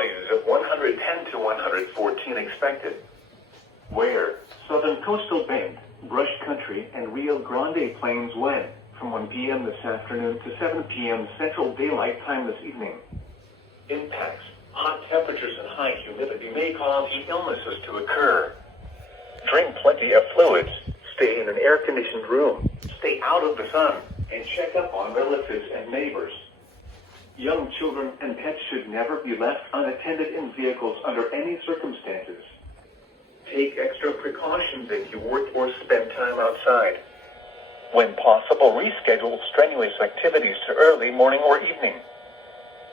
values of 110 to 114 expected. Where? Southern Coastal Bend, Brush Country, and Rio Grande Plains when? From 1 p.m. this afternoon to 7 p.m. Central Daylight Time this evening. Impacts. Hot temperatures and high humidity may cause illnesses to occur. Drink plenty of fluids. Stay in an air-conditioned room. Stay out of the sun. And check up on relatives and neighbors. Young children and pets should never be left unattended in vehicles under any circumstances. Take extra precautions if you work or spend time outside. When possible, reschedule strenuous activities to early morning or evening.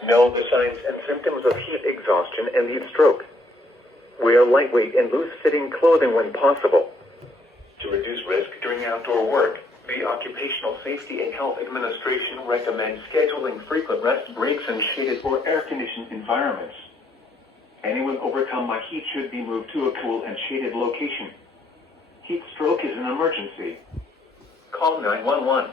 Know the signs and symptoms of heat exhaustion and heat stroke. Wear lightweight and loose-fitting clothing when possible. To reduce risk during outdoor work, the Occupational Safety and Health Administration recommends scheduling frequent rest breaks in shaded or air-conditioned environments. Anyone overcome by heat should be moved to a cool and shaded location. Heat stroke is an emergency. Call 911.